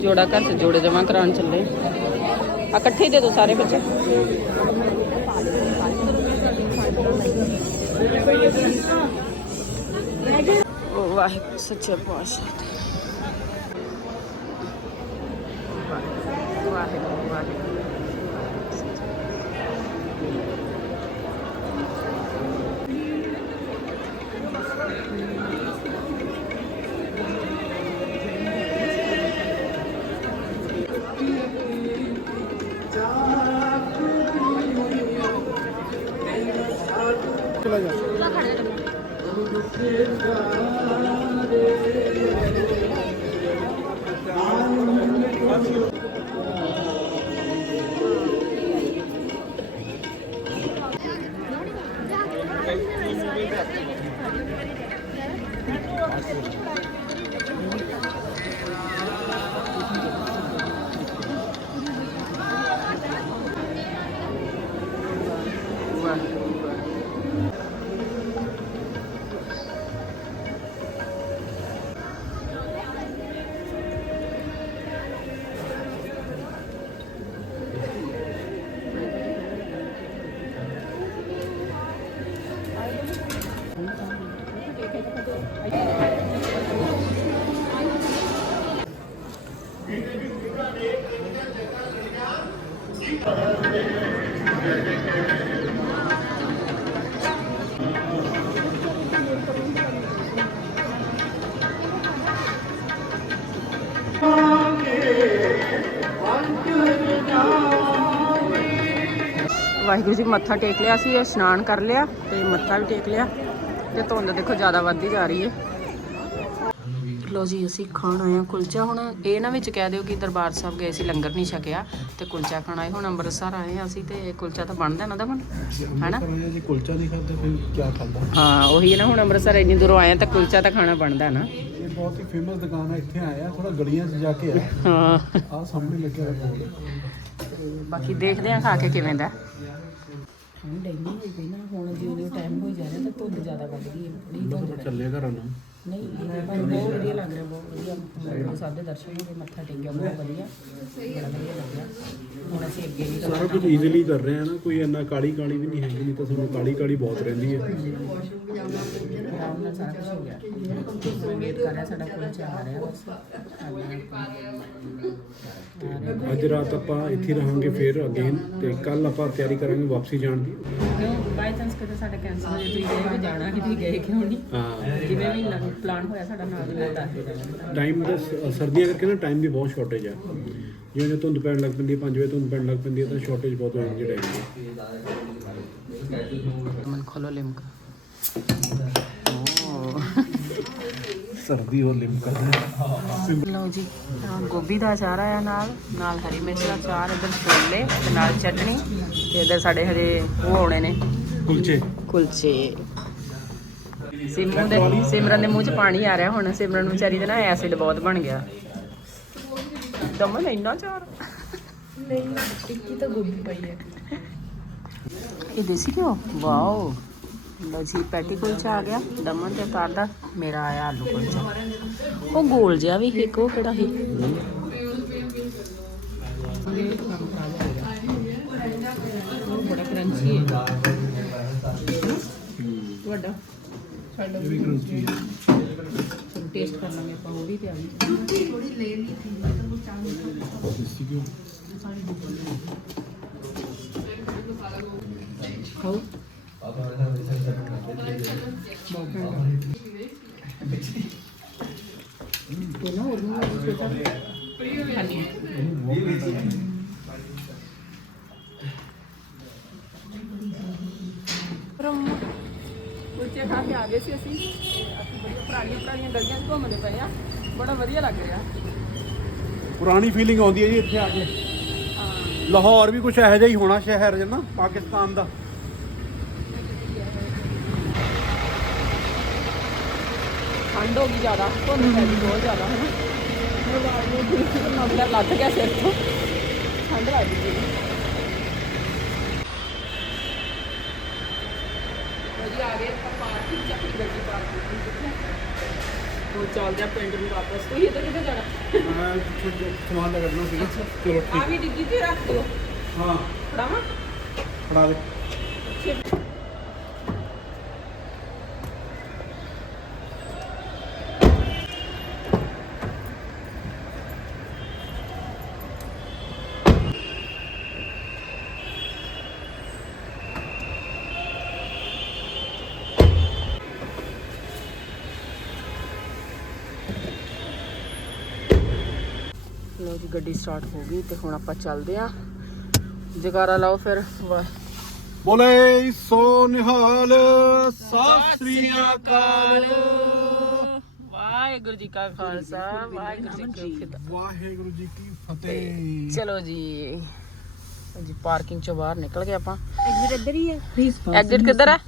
ਜੋੜਾ ਘਰ ਚ ਜੋੜੇ ਜਮਾ ਕਰਾਉਣ ਚੱਲੇ ਆ ਇਕੱਠੇ ਹੀ ਦੇ ਦੋ ਸਾਰੇ ਬੱਚੇ ਉਹ ਵਾਹਿਗੁਰੂ ਸੱਚੇ ਪਾਤਸ਼ਾਹ ਵਾਹਿਗੁਰੂ ਵਾਹਿਗੁਰੂ ਵਾਹਿਗੁਰੂ ਜੀ ਮੱਥਾ ਟੇਕ ਲਿਆ ਸੀ ਇਸ਼ਨਾਨ ਕਰ ਲਿਆ ਤੇ ਮੱਥਾ ਵੀ ਟੇਕ ਲਿਆ ਤੇ ਧੁੰਦ ਦੇਖੋ ਜ਼ਿਆਦਾ ਵੱਧਦੀ ਜਾ ਰਹੀ ਹੈ। ਲੋ ਜੀ ਅਸੀਂ ਖਾਣ ਹਾਂ ਕੁਲਚਾ। ਹੁਣ ਇਹ ਨਾ ਵਿੱਚ ਕਹਿ ਦਿਓ ਕਿ ਦਰਬਾਰ ਸਾਹਿਬ ਗਏ ਸੀ ਲੰਗਰ ਨਹੀਂ ਛਕਿਆ ਤੇ ਕੁਲਚਾ ਖਾਣ ਆਏ। ਹੁਣ ਅੰਮ੍ਰਿਤਸਰ ਆਏ ਅਸੀਂ ਤੇ ਕੁਲਚਾ ਤਾਂ ਬਣਦਾ ਨਾ ਦਮਨ ਹੈਨਾ? ਜੇ ਕੁਲਚਾ ਨਹੀਂ ਖਾਦਾ ਫਿਰ ਕੀ ਖਾਦਾ ਹਾਂ ਉਹੀ ਨਾ ਹੁਣ ਅੰਮ੍ਰਿਤਸਰ ਇੰਨੀ ਦੂਰੋਂ ਆਏ ਤਾਂ ਕੁਲਚਾ ਤਾਂ ਖਾਣਾ ਬਣਦਾ ਨਾ। ਇਹ ਬਹੁਤ ਹੀ ਫੇਮਸ ਦੁਕਾਨ ਹੈ ਇੱਥੇ ਆਇਆ ਥੋੜਾ ਗਲੀਆਂ 'ਚ ਜਾ ਕੇ ਆ। ਹਾਂ। ਆ ਸਾਹਮਣੇ ਲੱਗਿਆ ਹੋਇਆ ਤੇ ਬਾਕੀ ਦੇਖਦੇ ਹਾਂ ਖਾ ਕੇ ਕਿਵੇਂ ਦਾ। ਹੁਣ ਡੈਂਗੀ ਹੋਈ ਪਈ ਨਾ ਹੁਣ ਜਿਉਂ ਟਾਈਮ ਹੋਈ ਜਾ ਰਿਹਾ ਤਾਂ ਧੁੰਦ ਜ਼ਿਆਦਾ ਵੱਧ ਗਈ ਹੈ। ਬੜੀ ਧੁੰਦ ਚੱਲੇ ਘਰਾਂ ਨੂੰ। ਨਹੀਂ ਪਰ ਬਹੁਤ ਵਧੀਆ ਲੱਗ ਰਿਹਾ ਬਹੁਤ ਵਧੀਆ। ਗੁਰੂ ਸਾਹਿਬ ਦੇ ਦਰਸ਼ਨ ਹੋ ਗਏ ਮੱਥਾ ਟੇਕਿਆ ਬਹੁਤ ਵਧੀਆ। ਬੜਾ ਵਧੀਆ ਲੱਗਿਆ ਹੁਣ ਅਸੀਂ ਅੱਗੇ ਵੀ ਸਾਰਾ ਕੁਝ ਈਜ਼ੀਲੀ ਕਰ ਰਹੇ ਆ ਨਾ ਕੋਈ ਇੰਨਾ ਕਾਲੀ ਕਾਲੀ ਵੀ ਨਹੀਂ ਹੈਗੀ ਨਹੀਂ ਤਾਂ ਸਾਨੂੰ ਕਾਲੀ ਕਾਲੀ ਬਹੁਤ ਰਹਿੰਦੀ ਹੈ। ਆਰਾਮ ਨਾਲ ਸਾਰਾ ਕੁਝ ਹੋ ਗਿਆ। ਵੇਟ ਕਰ ਰਿਹਾ ਸਾਡਾ ਕੁਲਚਾ ਆ ਰਿਹਾ ਬਸ। ਆ ਰਿਹਾ ਅੱਜ ਰਾਤ ਆਪਾਂ ਇੱਥੇ ਰਹਾਂਗੇ ਫਿਰ ਅਗੇਨ ਤੇ ਕੱਲ ਆਪਾਂ ਤਿਆਰੀ ਕਰਾਂਗੇ ਵਾਪਸੀ ਜਾਣ ਦੀ। ਕਿਉਂ? ਬਾਈ ਚਾਂਸ ਕਿਤੇ ਸਾਡਾ ਕੈਂਸਲ ਹੋ ਜੇ ਤੁਸੀਂ ਗਏ ਜਾਣਾ ਕਿ ਤੁਸੀਂ ਗਏ ਕਿਉਂ ਨਹੀਂ? ਹਾਂ। ਜਿਵੇਂ ਵੀ ਪਲਾਨ ਹੋਇਆ ਸਾਡਾ ਨਾਲ ਦੀ। ਨਾਲ ਦੱਸ ਦੇਣਾ ਟਾਈਮ ਦਾ ਸ- ਸਰਦੀਆਂ ਕਰਕੇ ਨਾ ਟਾਈਮ ਦੀ ਬਹੁਤ ਸ਼ਾਰਟੇਜ ਆ। ਜਿਵੇਂ ਜੇ ਧੁੰਦ ਪੈਣ ਲੱਗ ਪੈਂਦੀ ਹੈ 5 ਵਜੇ ਧੁੰਦ ਪੈਣ ਲੱਗ ਪੈਂਦੀ ਹੈ ਤਾਂ ਸ਼ਾਰਟੇਜ ਬਹੁਤ ਹੋ ਜਾਂਦੀ ਹੈ ਟਾਈਮ ਦੀ। ਮਨ ਖੋਲੋ ਲਿਮਕਾ। ਸਰਦੀ ਹੋ ਲਿਮਕਾ ਲਓ ਜੀ ਆਹ ਗੋਭੀ ਦਾ ਅਚਾਰ ਆਇਆ ਨਾਲ ਨਾਲ ਹਰੀ ਮਿਰਚ ਦਾ ਅਚਾਰ ਇਧਰ ਛੋਲੇ ਤੇ ਨਾਲ ਚਟਣੀ ਤੇ ਇਧਰ ਸਾਡੇ ਹਰੇ ਉਹ ਆਉਣੇ ਨੇ। ਕੁਲਚੇ। ਕੁਲਚੇ। ਸਿਮਰਨ ਦੇ ਸਿਮਰਨ ਦੇ ਮੂੰਹ 'ਚ ਪਾਣੀ ਆ ਰਿਹਾ ਹੁਣ। ਸਿਮਰਨ ਨੂੰ ਵਿਚਾਰੀ ਦੇ ਨਾ ਐਸਿਡ ਬਹੁਤ ਬਣ ਗਿਆ। ਦਮਨ ਇੰਨਾ ਚਾਰ? ਨਹੀਂ ਟਿੱਕੀ ਤਾਂ ਗੋਭੀ ਪਈ ਹੈ ਇਹ ਦੇਸੀ ਘਿਓ? ਵਾਓ। ਲਓ ਜੀ ਪੈਟੀ ਕੁਲਚਾ ਆ ਗਿਆ। ਦਮਨ ਤੇ ਕਾਰ ਦਾ ਮੇਰਾ ਆਇਆ ਆਲੂ ਕੁਲਚਾ। ਉਹ ਗੋਲ ਜਿਹਾ ਵੀ ਇੱਕ ਉਹ ਕਿਹੜਾ ਸੀ? ਉਹ ਬੜਾ ਕਰੰਚੀ ਹੈ। ਤੁਹਾਡਾ ਸਾਡਾ ਵੀ ਕਰੰਚੀ ਚਲੋ ਟੇਸਟ ਕਰ ਲਾਂਗੇ ਆਪਾਂ ਉਹ ਵੀ ਤੇ ਆ ਗਈ ਦੇਸੀ ਘਿਓ ਖਾਓ ਤੇ ਨਾ ਹੋਰ ਨੂੰ ਛੋਟਾ ਖਾਣੀ ਖਾ ਕੇ ਆ ਗਏ ਸੀ ਅਸੀਂ ਅਸੀਂ ਬੜੀਆਂ ਪੁਰਾਣੀਆਂ ਪੁਰਾਣੀਆਂ ਗਲੀਆਂ 'ਚ ਘੁੰਮਦੇ ਪਏ ਆ। ਬੜਾ ਵਧੀਆ ਲੱਗ ਰਿਹਾ। ਪੁਰਾਣੀ ਫੀਲਿੰਗ ਆਉਂਦੀ ਹੈ ਜੀ ਇੱਥੇ ਆ ਕੇ। ਲਾਹੌਰ ਵੀ ਕੁਝ ਇਹੋ ਜਿਹਾ ਹੀ ਹੋਣਾ ਸ਼ਹਿਰ ਜਿਹਾ ਨਾ ਪਾਕਿਸਤਾਨ ਦਾ। ਠੰਡ ਹੋ ਗਈ ਜ਼ਿਆਦਾ ਧੁੰਦ ਪੈ ਗਈ ਬਹੁਤ ਜ਼ਿਆਦਾ। ਹੈ ਨਾ ਲੱਗ ਗਿਆ ਸਿਰ ਤੋਂ? ਠੰਡ ਲੱਗ ਗਈ। ਜੀ ਆ ਗਏ ਆਪਾਂ ਪਾਰਕਿੰਗ ਚ ਆਪਣੀ ਗੱਡੀ ਪਾਰਕ ਕੀਤੀ ਉਹ ਚੱਲਦੇ ਆ ਪਿੰਡ ਨੂੰ ਵਾਪਸ। ਤੁਸੀਂ ਇੱਧਰ ਕਿੱਥੇ ਜਾਣਾ? ਮੈਂ ਕੁਛ ਸਮਾਨ ਦਾ ਕੱਢਣਾ ਸੀਗਾ। ਚਲੋ ਆ ਵੀ ਡਿੱਗੀ ਤੇ ਰੱਖ ਦਿਓ। ਹਾਂ। ਫੜਾਵਾਂ? ਫੜਾ ਦੇ। ਲੋ ਜੀ ਗੱਡੀ ਸਟਾਰਟ ਹੋ ਗਈ ਤੇ ਹੁਣ ਆਪਾਂ ਚੱਲਦੇ ਆ ਜਗਾਰਾ ਲਾਓ ਫਿਰ। ਵਾਹ। ਬੋਲੇ ਸੋ ਨਿਹਾਲ ਸਤਿ ਸ੍ਰੀ ਅਕਾਲ। ਵਾਹਿਗੁਰੂ ਜੀ ਕਾ ਖਾਲਸਾ ਵਾਹਿਗੁਰੂ ਜੀ ਕੀ ਫਤਿਹ। ਵਾਹਿਗੁਰੂ ਜੀ ਕੀ ਫਤਿਹ। ਚਲੋ ਜੀ। ਜੀ ਪਾਰਕਿੰਗ ਚੋਂ ਬਾਹਰ ਨਿਕਲ ਗਏ ਆਪਾਂ। ਐਗਜ਼ਿਟ ਇੱਧਰ ਹੀ ਹੈ ਪਲੀਜ਼ ਐਗਜ਼ਿਟ ਕਿੱਧਰ ਹੈ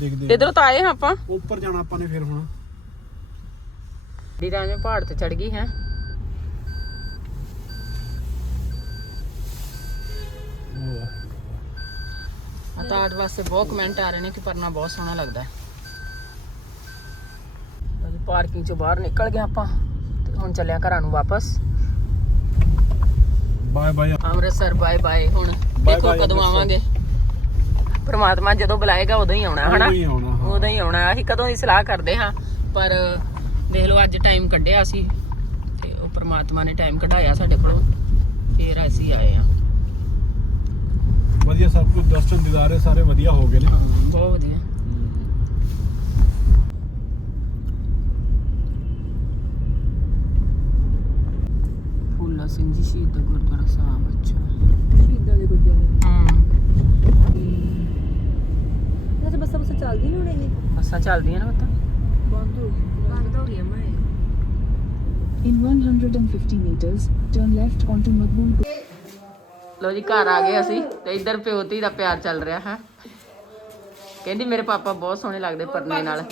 ਦੇਖਦੇ ਇਧਰੋਂ ਤਾਂ ਆਏ ਹਾਂ ਆਪਾਂ। ਉੱਪਰ ਜਾਣਾ ਆਪਾਂ ਨੇ ਫਿਰ ਹੁਣ। ਡੀ ਰਾਜੇ ਪਹਾੜ ਤੇ ਚੜ ਗਈ ਹੈ। ਅੱਜ ਵਾਸਤੇ ਬਹੁਤ ਕਮੈਂਟ ਆ ਰਹੇ ਨੇ ਕਿ ਪਰਨਾ ਬਹੁਤ ਸੋਹਣਾ ਲੱਗਦਾ ਹੈ। ਅਸੀਂ ਪਾਰਕਿੰਗ ਚੋਂ ਬਾਹਰ ਨਿਕਲ ਗਏ ਆਪਾਂ ਤੇ ਹੁਣ ਚੱਲਿਆ ਘਰਾਂ ਨੂੰ ਵਾਪਸ। Bye bye Amritsar bye bye ਹੁਣ ਦੇਖੋ ਕਦੋਂ। ਆਵਾਂਗੇ। ਪ੍ਰਮਾਤਮਾ ਜਦੋਂ ਬੁਲਾਏਗਾ ਉਦੋਂ ਹੀ ਆਉਣਾ ਹਨਾ? ਉਦੋਂ ਹੀ ਆਉਣਾ, ਹਾਂ। ਉਦੋਂ ਹੀ ਆਉਣਾ। ਅਸੀਂ ਕਦੋਂ ਦੀ ਸਲਾਹ ਕਰਦੇ ਹਾਂ ਪਰ ਦੇਖ ਲਓ ਅੱਜ ਟਾਈਮ ਕੱਢਿਆ ਸੀ ਤੇ ਉਹ ਪ੍ਰਮਾਤਮਾ ਨੇ ਟਾਈਮ ਕਢਾਇਆ ਸਾਡੇ ਕੋਲੋਂ। ਫੇਰ ਅਸੀਂ ਆਏ ਆ ਵਧੀਆ ਸਭ ਕੁਝ ਦਰਸ਼ਨ ਦਿਦਾਰੇ ਸਾਰੇ ਵਧੀਆ ਹੋ ਗਏ ਨੇ ਬਹੁਤ ਵਧੀਆ ਫੁੱਲਾ ਸਿੰਘ ਜੀ ਸ਼ਹੀਦ ਦਾ ਗੁਰਦੁਆਰਾ ਸਾਹਿਬ ਅੱਛਾ ਸ਼ਹੀਦਾਂ ਦੇ ਗੁਰਦੁਆਰੇ ਹਮ ਇਹ ਤਾਂ ਬੱਸਾਂ ਬੱਸਾਂ ਚੱਲਦੀ ਨਹੀਂ ਹੁਣ ਇਹ ਬੱਸਾਂ ਚੱਲਦੀਆਂ ਨਾ ਪਤਾ ਬੰਦ ਹੋ ਗਈ ਬੰਦ ਹੋ ਗਈ ਮੈਂ In 150 meters, turn left onto Magbul. ਲੋ ਜੀ ਘਰ ਆ ਗਏ ਅਸੀਂ ਤੇ ਇੱਧਰ ਪਿਓ ਧੀ ਦਾ ਪਿਆਰ ਚੱਲ ਰਿਹਾ ਹੈ। ਕਹਿੰਦੀ ਮੇਰੇ ਪਾਪਾ ਬਹੁਤ ਸੋਹਣੇ ਲੱਗਦੇ ਪਰਨੇ ਨਾਲ।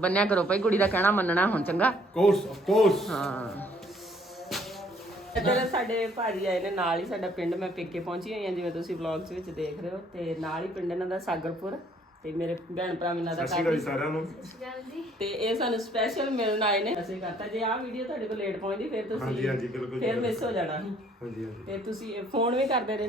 ਬੰਨਿਆ ਕਰੋ ਭਾਈ ਕੁੜੀ ਦਾ ਕਹਿਣਾ ਮੰਨਣਾ ਹੁਣ ਚੰਗਾ? ਕੋਰਸ ਆਫ ਕੋਰਸ ਹਾਂ। ਇੱਧਰ ਸਾਡੇ ਭਾਜੀ ਆਏ ਨੇ ਨਾਲ ਹੀ ਸਾਡਾ ਪਿੰਡ ਮੈਂ ਪੇਕੇ ਪਹੁੰਚੀ ਹੋਈ ਹਾਂ ਜਿਵੇਂ ਤੁਸੀਂ ਵਲੌਗਸ ਵਿੱਚ ਦੇਖ ਰਹੇ ਹੋ ਤੇ ਨਾਲ ਹੀ ਪਿੰਡ ਇਹਨਾਂ ਦਾ ਸਾਗਰਪੁਰ। ਤੇ ਮੇਰੇ ਭੈਣ ਭਰਾ ਮਿਲਣਾ ਦਾ ਘਰ ਵੀ ਸਾਰਿਆਂ ਨੂੰ। ਤੇ ਇਹ ਸਾਨੂੰ ਸਪੈਸ਼ਲ ਮਿਲਣ ਆਏ ਨੇ। ਅਸੀਂ ਕਹਤਾ ਜੇ ਆਹ ਵੀਡੀਓ ਤੁਹਾਡੇ ਕੋਲ ਲੇਟ ਪਹੁੰਚਦੀ ਫਿਰ ਤੁਸੀਂ ਹਾਂਜੀ, ਹਾਂਜੀ, ਬਿਲਕੁਲ ਫਿਰ ਮਿਸ ਹੋ ਜਾਣਾ। ਹਾਂਜੀ ਹਾਂਜੀ। ਤੇ ਤੁਸੀਂ ਫੋਨ ਵੀ ਕਰਦੇ ਰਹੇ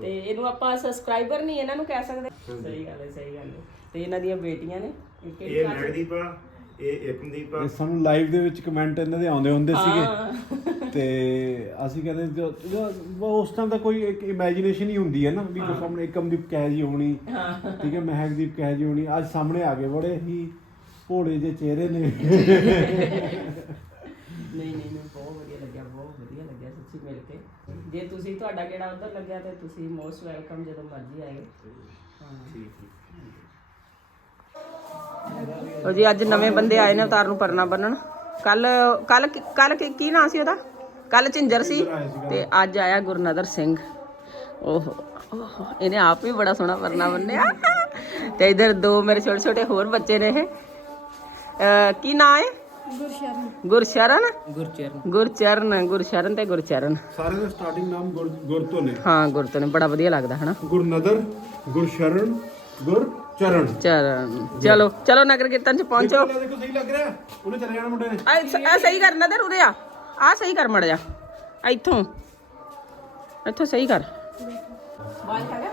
ਤੇ ਇਹਨੂੰ ਆਪਾਂ ਸਬਸਕ੍ਰਾਈਬਰ ਨਹੀਂ ਇਹਨਾਂ ਨੂੰ ਕਹਿ ਸਕਦੇ। ਸਹੀ ਗੱਲ ਹੈ ਸਹੀ ਗੱਲ ਹੈ। ਤੇ ਇਹਨਾਂ ਦੀਆਂ ਬੇਟੀਆਂ ਨੇ। ਇੱਕ ਇੱਕ ਇਹ ਮੈਗਦੀਪ ਆ। ਇਹ ਏਕਮਦੀਪ ਆ। ਸਾਨੂੰ ਲਾਈਵ ਦੇ ਵਿੱਚ ਕਮੈਂਟ ਇਹਨਾਂ ਦੇ ਆਉਂਦੇ ਹੁੰਦੇ ਸੀਗੇ। ਤੇ ਅਸੀਂ ਕਹਿੰਦੇ ਉਸ ਟਾਈਮ ਤਾਂ ਕੋਈ ਇੱਕ ਇਮੇਜਿਨੇਸ਼ਨ ਹੀ ਹੁੰਦੀ ਹੈ ਨਾ ਵੀ ਕੋਈ ਸਾਹਮਣੇ ਏਕਮਦੀਪ ਕਹਿ ਜੀ ਹੋਣੀ ਠੀਕ ਹੈ ਮਹਿਕਦੀਪ ਕਹਿ ਜੀ ਹੋਣੀ। ਅੱਜ ਸਾਹਮਣੇ ਆ ਗਏ ਬੜੇ ਹੀ ਭੋਲੇ ਜਿਹੇ ਚਿਹਰੇ ਨੇ। ਨਹੀਂ ਨਹੀਂ ਨਹੀਂ ਬਹੁਤ ਵਧੀਆ ਲੱਗਿਆ ਬਹੁਤ ਵਧੀਆ ਲੱਗਿਆ ਸੱਚੀ ਮਿਲ ਕੇ। ਜੇ ਤੁਸੀਂ ਤੁਹਾਡਾ ਕਿਹੜਾ ਉਧਰ ਲੱਗਿਆ ਤੇ ਤੁਸੀਂ ਮੋਸਟ ਵੈਲਕਮ ਜਦੋਂ ਮਰਜ਼ੀ ਆਏ ਉਹ ਜੀ ਅੱਜ ਨਵੇਂ ਬੰਦੇ ਆਏ ਨੇ ਉਤਾਰ ਨੂੰ ਪਰਨਾ ਬੰਨਣ। ਕੱਲ ਕੱਲ ਕੱਲ ਕੀ ਨਾਂ ਸੀ ਉਹਦਾ? ਕੱਲ ਝਿੰਜਰ ਸੀ ਤੇ ਅੱਜ ਆਇਆ ਗੁਰਨਦਰ ਸਿੰਘ। ਓਹੋ ਓਹੋ, ਇਹਨੇ ਆਪ ਵੀ ਬੜਾ ਸੋਹਣਾ ਪਰਨਾ ਬੰਨਿਆ। ਤੇ ਇਧਰ ਦੋ ਮੇਰੇ ਛੋਟੇ ਛੋਟੇ ਹੋਰ ਬੱਚੇ ਨੇ ਇਹ। ਕੀ ਨਾਂ ਹੈ ਗੁਰਸ਼ਰਨ। ਗੁਰਚਰਨ। ਗੁਰਚਰਨ ਗੁਰਸ਼ਰਨ ਤੇ ਗੁਰਚਰਨ। ਸਾਰੇ ਦੇ ਸਟਾਰਟਿੰਗ ਨਾਮ ਗੁਰ ਗੁਰ ਤੋਂ ਨੇ। ਹਾਂ ਗੁਰਤਨ ਬੜਾ ਵਧੀਆ ਲੱਗਦਾ ਹਨਾ? ਗੁਰਨਦਰ ਗੁਰਸ਼ਰਨ ਗੁਰਚਰਨ ਚਰਨ ਚਲੋ ਚਲੋ ਨਗਰ ਕੀਰਤਨ ਚ ਪਹੁੰਚੋ ਦੇਖੋ ਦੇਖੋ ਸਹੀ ਲੱਗ ਰਿਹਾ ਉਹਨੇ ਚਲੇ ਜਾਣਾ ਮੁੰਡੇ ਨੇ ਆ ਸ- ਆ ਸਹੀ ਕਰ ਨਦਰ ਉਰੇ ਆ ਆ ਸਹੀ ਕਰ ਮੜ ਜਾ ਇੱਥੋਂ ਇੱਥੋਂ ਸਹੀ ਕਰ ਬਾਲ ਹੈਗਾ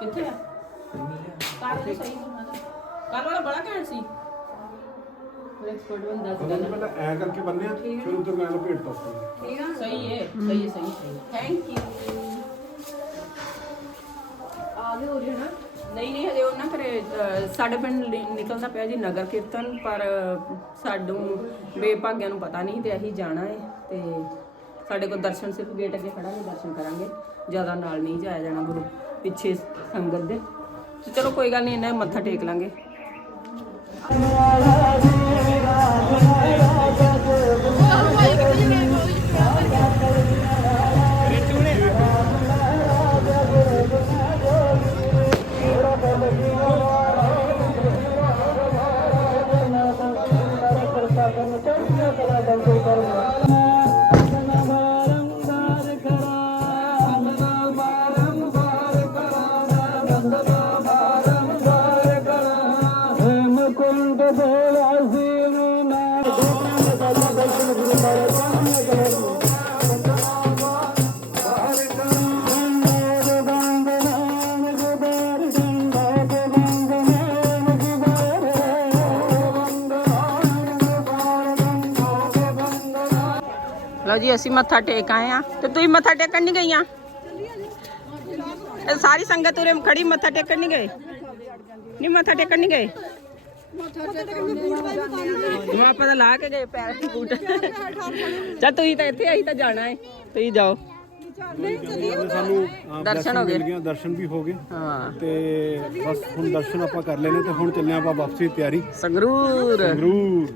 ਕਿੱਥੇ ਆ ਕਰ ਦੇ ਸਹੀ ਕਰ ਵਾਲਾ ਬੜਾ ਘੈਂਟ ਸੀ ਐਕਸਪਰਟ ਬੰਦਾ ਸੀ ਉਹਨੇ ਪਹਿਲਾਂ ਐ ਕਰਕੇ ਬੰਨਿਆ ਫਿਰ ਉੱਤੇ ਮੈਂ ਲਪੇਟ ਤਾ ਉੱਤੇ ਸਹੀ ਹੈ ਸਹੀ ਹੈ ਸਹੀ ਸਹੀ ਥੈਂਕ ਯੂ ਸਾਡੇ ਪਿੰਡ ਲਈ ਨਿਕਲਦਾ ਪਿਆ ਜੀ ਨਗਰ ਕੀਰਤਨ, ਪਰ ਸਾਨੂੰ ਬੇਭਾਗਿਆਂ ਨੂੰ ਪਤਾ ਨਹੀਂ ਤੇ ਅਸੀਂ ਜਾਣਾ ਹੈ ਤੇ ਸਾਡੇ ਕੋਲ ਦਰਸ਼ਨ ਸਿਰਫ ਗੇਟ ਅੱਗੇ ਖੜਾਂਗੇ ਦਰਸ਼ਨ ਕਰਾਂਗੇ। ਜ਼ਿਆਦਾ ਨਾਲ ਨਹੀਂ ਜਾਇਆ ਜਾਣਾ ਗੁਰੂ ਪਿੱਛੇ ਸੰਗਤ ਦੇ। ਤੇ ਚਲੋ ਕੋਈ ਗੱਲ ਨਹੀਂ ਇਹਨਾਂ ਮੱਥਾ ਟੇਕ ਲਾਂਗੇ। ਜੀ ਅਸੀਂ ਮੱਥਾ ਟੇਕ ਆਏ ਆ ਤੇ ਤੁਸੀਂ ਮੱਥਾ ਟੇਕਣ ਨਹੀਂ ਗਈਆਂ? ਇਹ ਸਾਰੀ ਸੰਗਤ ਉਰੇ ਖੜੀ ਮੱਥਾ ਟੇਕਣ ਨਹੀਂ ਗਏ? ਨਹੀਂ ਮੱਥਾ ਟੇਕਣ ਨਹੀਂ ਗਏ? ਉਹ ਆਪਾਂ ਤਾਂ ਲਾ ਕੇ ਗਏ ਪੈਰ ਦੀ ਬੂਟ। ਚੱਲ ਤੁਸੀਂ ਤਾਂ ਇੱਥੇ ਆਈ ਤਾਂ ਜਾਣਾ ਹੈ ਤੁਸੀਂ ਜਾਓ। ਸਾਨੂੰ ਦਰਸ਼ਨ ਹੋ ਗਏ। ਦਰਸ਼ਨ ਵੀ ਹੋ ਗਏ। ਹਾਂ। ਤੇ ਬਸ ਹੁਣ ਦਰਸ਼ਨ ਆਪਾਂ ਕਰ ਲੈਣੇ ਤੇ ਹੁਣ ਚੱਲੇ ਆਪਾਂ ਵਾਪਸੀ ਦੀ ਤਿਆਰੀ। ਸੰਗਰੂਰ। ਜ਼ਰੂਰ